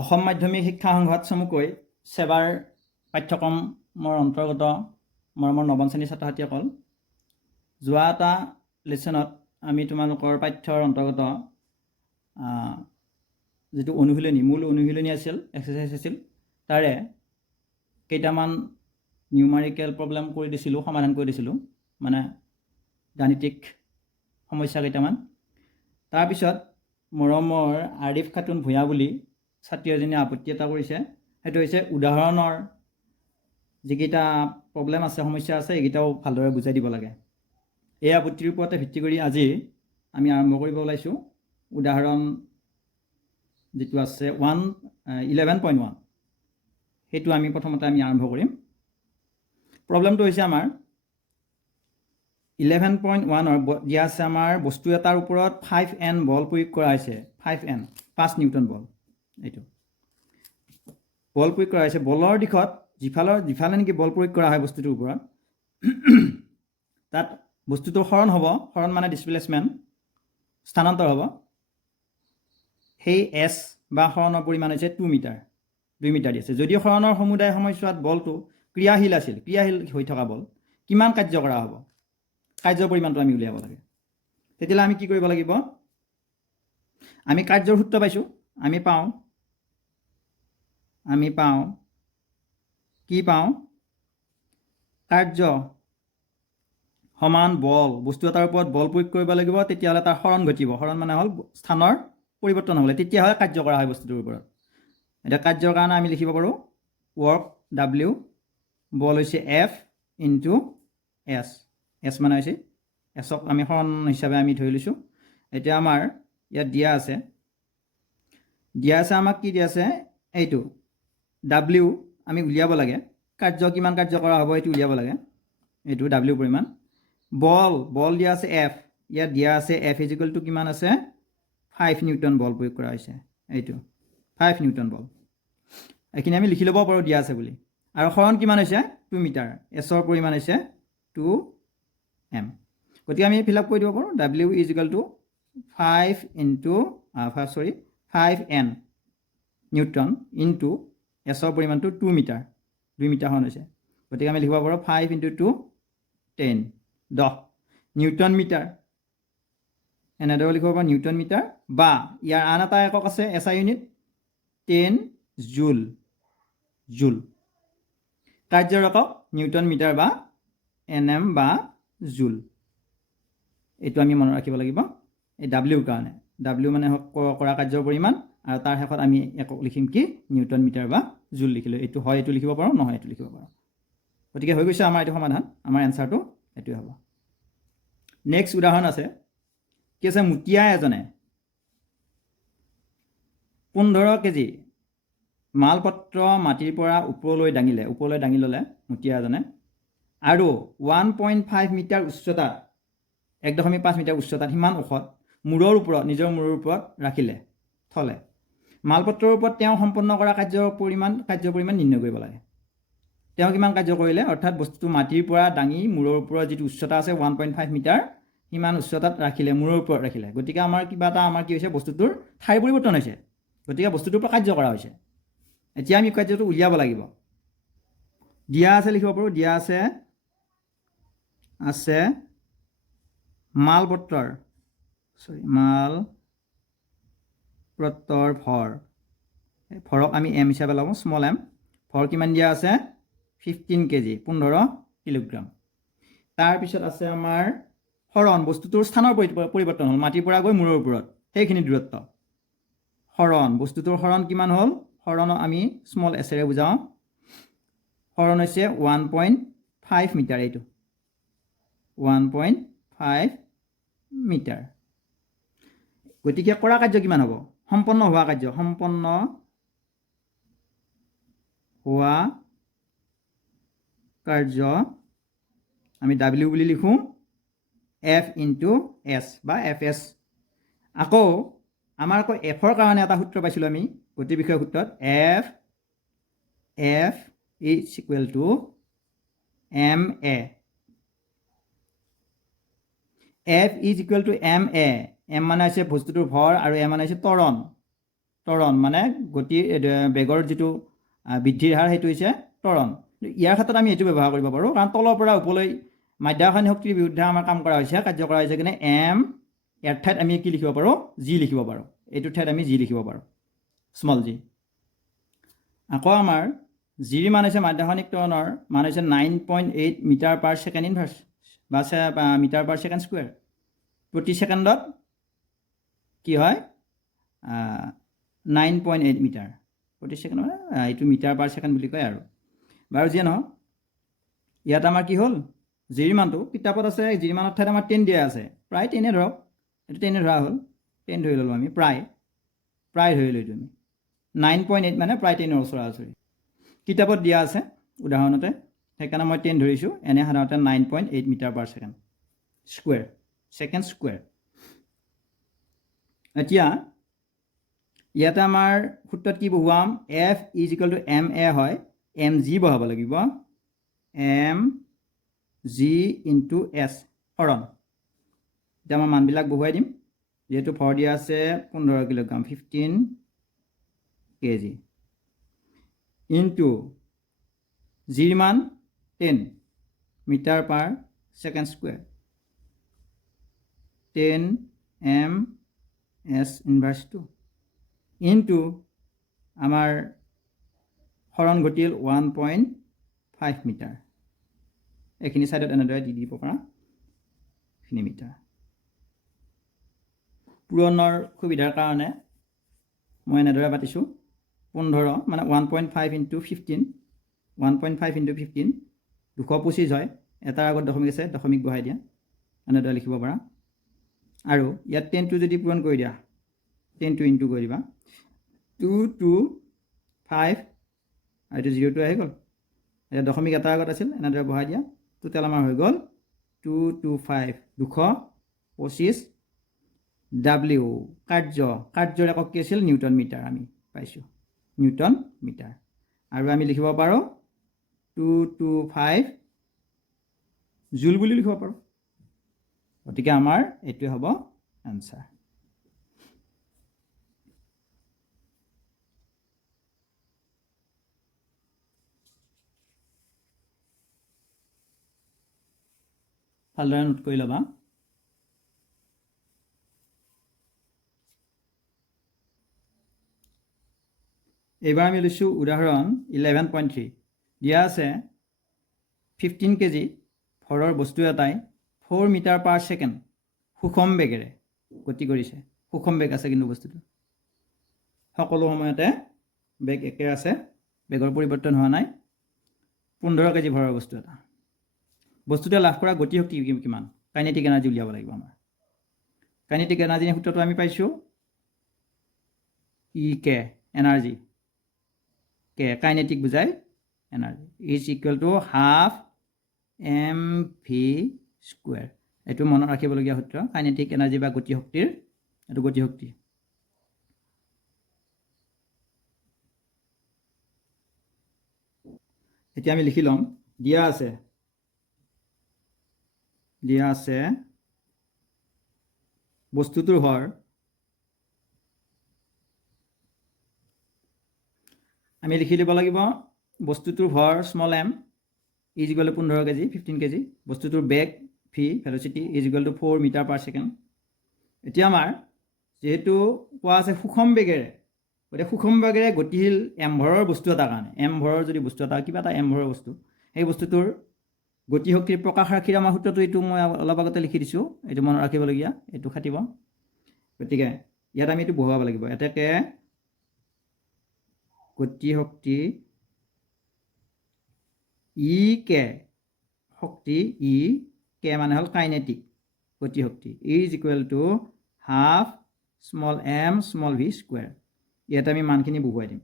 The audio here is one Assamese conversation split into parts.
অসম মাধ্যমিক শিক্ষা সংঘত চমুকৈ সেৱাৰ পাঠ্যক্ৰমৰ অন্তৰ্গত মৰমৰ নৱম শ্ৰেণীৰ ছাত্ৰ ছাত্ৰীসকল যোৱা এটা লেচনত আমি তোমালোকৰ পাঠ্যৰ অন্তৰ্গত যেটো অনুশীলনী মূল অনুশীলনী আছিল এক্সাৰসাইজ আছিল তাৰে কেইটামান নিউমাৰিকেল প্ৰব্লেম কৰি দিছিলোঁ সমাধান কৰি দিছিলোঁ মানে গাণিতিক সমস্যা কেইটামান তাৰ পিছত মৰমৰ আৰিফ খাতুন ভূঞা বুলি ছাত্ৰী এজনীয়ে আপত্তি এটা কৰিছে সেইটো হৈছে উদাহৰণৰ যিকেইটা প্ৰব্লেম আছে সমস্যা আছে এইকেইটাও ভালদৰে বুজাই দিব লাগে এই আপত্তিৰ ওপৰতে ভিত্তি কৰি আজি আমি আৰম্ভ কৰিব ওলাইছোঁ উদাহৰণ যেটো আছে 11.1 সেইটো আমি প্ৰথমতে আমি আৰম্ভ কৰিম প্ৰব্লেমটো হৈছে আমাৰ 11.1 দিয়া আছে আমাৰ বস্তু এটাৰ ওপৰত 5n বল প্ৰয়োগ কৰা হৈছে 5n 5 নিউটন বল এইটো বল প্ৰয়োগ কৰা হৈছে বলৰ দিশত যিফালে নেকি বল প্ৰয়োগ কৰা হয় বস্তুটোৰ ওপৰত তাত বস্তুটোৰ হৰণ হ'ব হৰণ মানে ডিসপ্লেসমেন্ট স্থানান্তৰ হ'ব সেই s বা হৰণৰ পৰিমাণ হৈছে 2 মিটাৰ 2 মিটাৰ দিছে যদি হৰণৰ সমুদায় সময়ছোৱাত বলটো ক্ৰিয়াশীল হৈ থকা বল কিমান কাৰ্য কৰা হ'ব কাৰ্যৰ পৰিমাণটো আমি উলিয়াব লাগে তেতিয়ালে আমি কি কৰিব লাগিব আমি কাৰ্যৰ সূত্ৰ পাইছো আমি পাওঁ কি পাওঁ কাৰ্য সমান বল বস্তু এটাৰ ওপৰত বল প্ৰয়োগ কৰিব লাগিব তেতিয়ালে তাৰ হৰণ ঘটিব হৰণ মানে হল স্থানৰ পৰিৱৰ্তন হ'লে তেতিয়াহে কাৰ্য কৰা হয় বস্তুটোৰ ওপৰত এটা কাৰ্যৰ কাৰণে আমি লিখিব পাৰো ওয়ার্ক w বল হৈছে f ইনটু s s মানে হৈছে s ক আমি হৰণ হিচাপে আমি ধৰি লৈছো এতিয়া আমাৰ ইয়াত দিয়া আছে আমাক কি দিয়া আছে এইটো w আমি উলিয়াব লাগে কাৰ্য কিমান কাৰ্য কৰা হ'ব এইটো উলিয়াব লাগে এইটো w পৰিমাণ বল দিয়া আছে f ইয়াত দিয়া আছে f = কিমান আছে 5 নিউটন বল প্ৰয়োগ কৰা হৈছে এইটো 5 নিউটন বল এখিনি আমি লিখি ল'ব পাৰো দিয়া আছে বুলি আৰু হৰণ কিমান হৈছে 2 মিটাৰ s ৰ পৰিমাণ হৈছে 2m গতিকে আমি ফিল আপ কৰি দিব পাৰো w = 5n Newton into s ৰ পৰিমাণটো 2 মিটাৰ 2 মিটাৰ হৰণ হৈছে গতিকে আমি লিখিব পাৰো 5 * 2 10 নিউটন মিটাৰ এনেদৰে লিখিব পাৰো নিউটন মিটাৰ বা ইয়াৰ আন এটা একক আছে SI ইউনিট 10 জুল কাৰ্যৰ একক নিউটন মিটাৰ বা nm বা জুল এইটো আমি মনত ৰাখিব লাগিব এই w কাৰণে w মানে কৰা কাৰ্যৰ পৰিমাণ আৰু তাৰ শেষত আমি একক লিখিম কি নিউটন মিটাৰ বা জুল লিখিলো এইটো হয় এইটো লিখিব পাৰো নহয় এইটো লিখিব পাৰো গতিকে হৈ গৈছে আমাৰ এইটো সমাধান আমাৰ এনসাৰটো এটোই হ'ব নেক্সট উদাহৰণ আছে কি আছে মুটিয়া এজনে 15 কেজি মালপত্ৰ মাটিৰ পৰা ওপৰলৈ দাঙি ললে মুটিয়া এজনে আৰু 1.5 মিটাৰ উচ্চতা 1.5 মিটাৰ উচ্চতাত হিমান ওখত নিজৰ মূৰৰ ওপৰত ৰাখিলে থলে মালপত্ৰৰ ওপৰত তেওঁ সম্পন্ন কৰা কাৰ্যৰ পৰিমাণ নিৰ্ণয় কৰিব লাগে তেওঁ কিমান কাৰ্য কৰিলে অৰ্থাৎ বস্তুটো মাটিৰ পৰা দাঙি মূৰৰ ওপৰত যেটো উচ্চতা আছে 1.5 মিটাৰ হিমান উচ্চতাত ৰাখিলে মূৰৰ ওপৰত ৰাখিলে গতিকে আমাৰ কি হৈছে বস্তুটোৰ ঠাই পৰিৱৰ্তন হৈছে গতিকে বস্তুটোৰ পৰা কাৰ্য কৰা হৈছে এতিয়া আমি কাৰ্যটো উলিয়াব লাগিব দিয়া আছে লিখিব পাৰো দিয়া আছে মালপত্ৰৰ ভৰক আমি m হিচাপে লওঁ স্মল m ভৰ কিমান দিয়া আছে 15 কেজি 15 কিলোগ্ৰাম তাৰ পিছত আছে আমাৰ হৰণ বস্তুটোৰ স্থানৰ পৰিৱৰ্তন হ'ল মাটিৰ পৰা গৈ মূৰৰ ওপৰত সেইখিনি দূৰত্ব হৰণ বস্তুটোৰ হৰণ কিমান হ'ল হৰণ আমি স্মল s ৰে বুজাও হৰণ হৈছে 1.5 মিটাৰ এইটো 1.5 মিটাৰ গতিকে কৰা কাৰ্য কিমান হ'ব সম্পন্ন হোৱা কাৰ্য আমি w বুলি লিখো f * s বা fs আকৌ আমাৰ f ৰ কাৰণে এটা সূত্ৰ পাইছিলো আমি গতি বিষয়ক সূত্ৰত f = ma f = ma m মানে হৈছে বস্তুটোৰ ভৰ আৰু m মানে হৈছে ত্বৰণ ত্বৰণ মানে গতি বেগৰ যিটো বৃদ্ধিৰ হাৰ সেইটো হৈছে ত্বৰণ ইয়াৰ ক্ষেত্ৰত আমি এইটো ব্যৱহাৰ কৰিব পাৰোঁ কাৰণ তলৰ পৰা ওপৰলৈ মাধ্যাকৰ্ষণীয় শক্তিৰ বিৰুদ্ধে আমাৰ কাম কৰা হৈছে কাৰ্য কৰা হৈছে কিনে এম ইয়াৰ ঠাইত আমি কি লিখিব পাৰোঁ জি লিখিব পাৰোঁ এইটো ঠাইত আমি জি লিখিব পাৰোঁ স্মল জি আকৌ আমাৰ জিৰ মান হৈছে মাধ্যাকৰ্ষণিক ত্বৰণৰ মান হৈছে 9.8 মিটাৰ পাৰ ছেকেণ্ড ইনভাৰ্ছ বা মিটাৰ পাৰ ছেকেণ্ড স্কুৱেৰ প্ৰতি ছেকেণ্ডত কি হয় 9.8 মিটাৰ প্ৰতি ছেকেণ্ড মানে এইটো মিটাৰ পাৰ ছেকেণ্ড বুলি কয় আৰু বাৰু যিয়ে নহওক ইয়াত আমাৰ কি হ'ল জিৰ মানটো কিতাপত আছে জিৰ মানৰ ঠাইত আমাৰ 10 দিয়া আছে প্ৰায় 10 ধৰক এইটো 10 ধৰা হ'ল 10 ধৰি ল'লোঁ আমি প্ৰায় ধৰিলোঁ এইটো আমি 9.8 মানে প্ৰায় 10 ওচৰা ওচৰি কিতাপত দিয়া আছে উদাহৰণতে সেইকাৰণে মই 10 ধৰিছোঁ এনে সাধাৰণতে 9.8 মিটাৰ পাৰ ছেকেণ্ড স্কুৱেৰ এতিয়া ইয়াতে আমাৰ সূত্ৰত কি বহুৱাম F is equal to M A হয় এম জি বহাব লাগিব এম জি ইনটু এছ হৰণ এতিয়া আমাৰ মানবিলাক বহুৱাই দিম যেহেতু ভৰ দিয়া আছে 15 কিলোগ্ৰাম 15 কেজি ইনটু জিৰ মান 10 metre per second square 10 M S inverse 2 into আমাৰ হৰণ ঘটিল 1.5 মিটাৰ এইখিনি ছাইডত এনেদৰে দি দিব পৰা এইখিনি মিটাৰ পূৰণৰ সুবিধাৰ কাৰণে মই এনেদৰে পাতিছোঁ 15 মানে 1.5 ইনটু 15 1.5 ইনটু 15 225 হয় এটাৰ আগত দশমিক আছে দশমিক বহাই দিয়া এনেদৰে লিখিব পাৰা আৰু ইয়াত 10টো যদি পূৰণ কৰি দিয়া 10টো ইনটু কৰি দিবা 2 2 5 আৰু এইটো 0টো আহি গ'ল এতিয়া দশমিক এটাৰ আগত আছিল এনেদৰে বহাই দিয়া টোটেল আমাৰ হৈ গ'ল 225 225 ডাব্লিউ কাৰ্যৰ একক কি আছিল নিউটন মিটাৰ আমি পাইছোঁ নিউটন মিটাৰ আৰু আমি লিখিব পাৰোঁ 225 জুল বুলি লিখিব পাৰোঁ গতিকে আমাৰ এইটোৱে হ'ব এনসাৰ ভালদৰে নোট কৰি ল'বা এইবাৰ আমি লৈছোঁ উদাহৰণ 11.3 দিয়া আছে 15 কেজি ভৰৰ বস্তু এটাই 4 মিটাৰ পাৰ ছেকেণ্ড সুষম বেগেৰে গতি কৰিছে সুষম বেগ আছে কিন্তু বস্তুটো সকলো সময়তে বেগ একে আছে বেগৰ পৰিৱৰ্তন হোৱা নাই 15 কেজি ভৰৰ বস্তু এটা বস্তুটোৱে লাভ কৰা গতি শক্তি কিমান কাইনেটিক এনাৰ্জি উলিয়াব লাগিব আমাৰ কাইনেটিক এনাৰ্জিৰ সূত্ৰটো আমি পাইছোঁ E K energy K kinetic বুজায় energy is equal to half M V square এইটো মনত ৰাখিবলগীয়া সূত্ৰ কাইনেটিক এনাৰ্জি বা গতি শক্তিৰ এইটো গতি শক্তি এতিয়া আমি লিখি ল'ম দিয়া আছে বস্তুটোৰ ভৰ আমি লিখি দিব লাগিব বস্তুটোৰ ভৰ small M is equal to 15 K G 15 K G বস্তুটোৰ বেগ V velocity is equal to 4 metre per second এতিয়া আমাৰ যেহেতু কোৱা আছে সুষম বেগেৰে গতিকে সুষম বেগেৰে গতিশীল এম ভৰৰ বস্তু এটাৰ কাৰণে এম ভৰৰ যদি বস্তু এটা কিবা এটা এম ভৰৰ বস্তু সেই বস্তুটোৰ গতি শক্তিৰ প্ৰকাশ ৰাখিৰ আমাৰ সূত্ৰটো এইটো মই অলপ আগতে লিখি দিছোঁ এইটো মনত ৰাখিবলগীয়া এইটো খাটিব গতিকে ইয়াত আমি এইটো বহুৱাব লাগিব এতেকে গতি শক্তি ই কে শক্তি ই কে মানে হ'ল কাইনেটিক গতি শক্তি is equal to half small M small V square ইয়াত আমি মানখিনি বহুৱাই দিম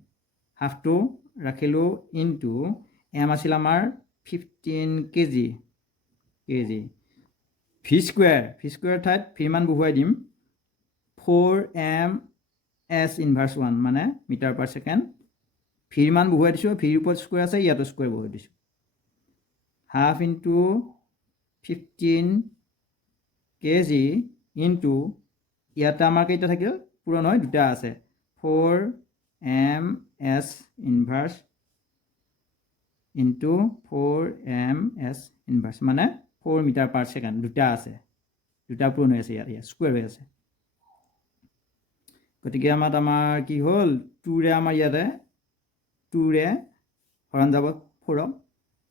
হাফটো ৰাখিলোঁ ইনটু এম আছিল আমাৰ 15 কেজি ভি স্কুৱেৰ ঠাইত ভিৰ মান বহুৱাই দিম 4 এম এছ ইনভাৰ্ছ 1 মানে মিটাৰ পাৰ ছেকেণ্ড ভিৰ মান বহুৱাই দিছোঁ ভিৰ ওপৰত স্কুৱেৰ আছে ইয়াতো স্কুৱেৰ বহুৱাই দিছোঁ হাফ ইনটু 15 কেজি ইনটু ইয়াতে আমাৰ কেইটা থাকিল পূৰণ হয় দুটা আছে 4ms ইনভাৰ্স ইনটু 4ms ইনভাৰ্স মানে 4 মিটাৰ পাৰ ছেকেণ্ড দুটা আছে দুটা পূৰণ হৈ আছে ইয়াত স্কুৱেৰ হৈ আছে গতিকে আমাৰ কি হ'ল 2ৰে আমাৰ ইয়াতে 2ৰে হৰণ যাব 4ক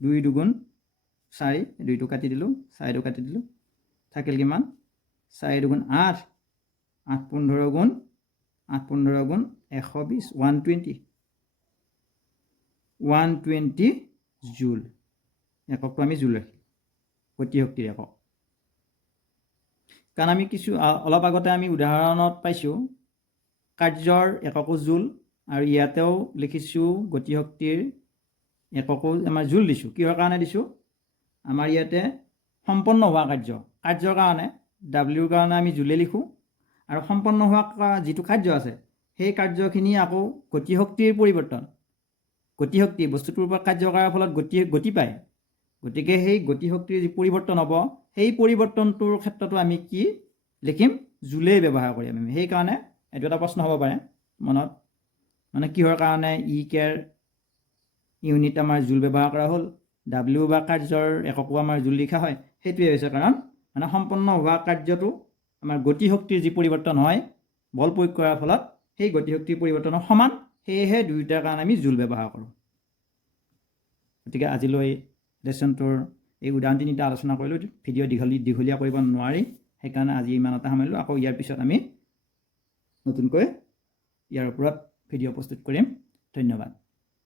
2 দুগুণ 4 2টো কাটি দিলোঁ 4টো কাটি দিলোঁ থাকিল কিমান 4 দুগুণ 8 8 15 গুণ 8 15 গুণ 120 120 জুল এককটো আমি জুল ৰাখিম গতি শক্তিৰ একক কাৰণ আমি কিছু অলপ আগতে আমি উদাহৰণত পাইছোঁ কাৰ্যৰ এককো জুল আৰু ইয়াতেও লিখিছোঁ গতি শক্তিৰ এককো আমাৰ জুল দিছোঁ কিহৰ কাৰণে দিছোঁ আমাৰ ইয়াতে সম্পন্ন হোৱা কাৰ্যৰ কাৰণে ডাব্লিউৰ কাৰণে আমি জুলে লিখোঁ আৰু সম্পন্ন হোৱা যিটো কাৰ্য আছে সেই কাৰ্যখিনি আকৌ গতি শক্তিৰ পৰিৱৰ্তন গতি শক্তি বস্তুটোৰ পৰা কাৰ্য কৰাৰ ফলত গতি পায় গতিকে সেই গতি শক্তিৰ যি পৰিৱৰ্তন হ'ব সেই পৰিৱৰ্তনটোৰ ক্ষেত্ৰতো আমি কি লিখিম জুলেই ব্যৱহাৰ কৰিম আমি সেইকাৰণে এইটো এটা প্ৰশ্ন হ'ব পাৰে মনত মানে কিহৰ কাৰণে ই কেৰ ইউনিট আমাৰ জুল ব্যৱহাৰ কৰা হ'ল ডাব্লিউ বা কাৰ্যৰ এককো আমাৰ জুল লিখা হয় সেইটোৱে হৈছে কাৰণ মানে সম্পন্ন হোৱা কাৰ্যটো আমাৰ গতি শক্তিৰ যি পৰিৱৰ্তন হয় বল প্ৰয়োগ কৰাৰ ফলত সেই গতি শক্তিৰ পৰিৱৰ্তনৰ সমান সেয়েহে দুয়োটাৰ কাৰণে আমি জুল ব্যৱহাৰ কৰোঁ গতিকে আজিলৈ লেচনটোৰ এই উদাহৰণ তিনিটা আলোচনা কৰিলোঁ ভিডিঅ' দীঘলীয়া কৰিব নোৱাৰি সেইকাৰণে আজি ইমানতে সামৰিলোঁ আকৌ ইয়াৰ পিছত আমি নতুনকৈ ইয়াৰ ওপৰত ভিডিঅ' প্ৰস্তুত কৰিম ধন্যবাদ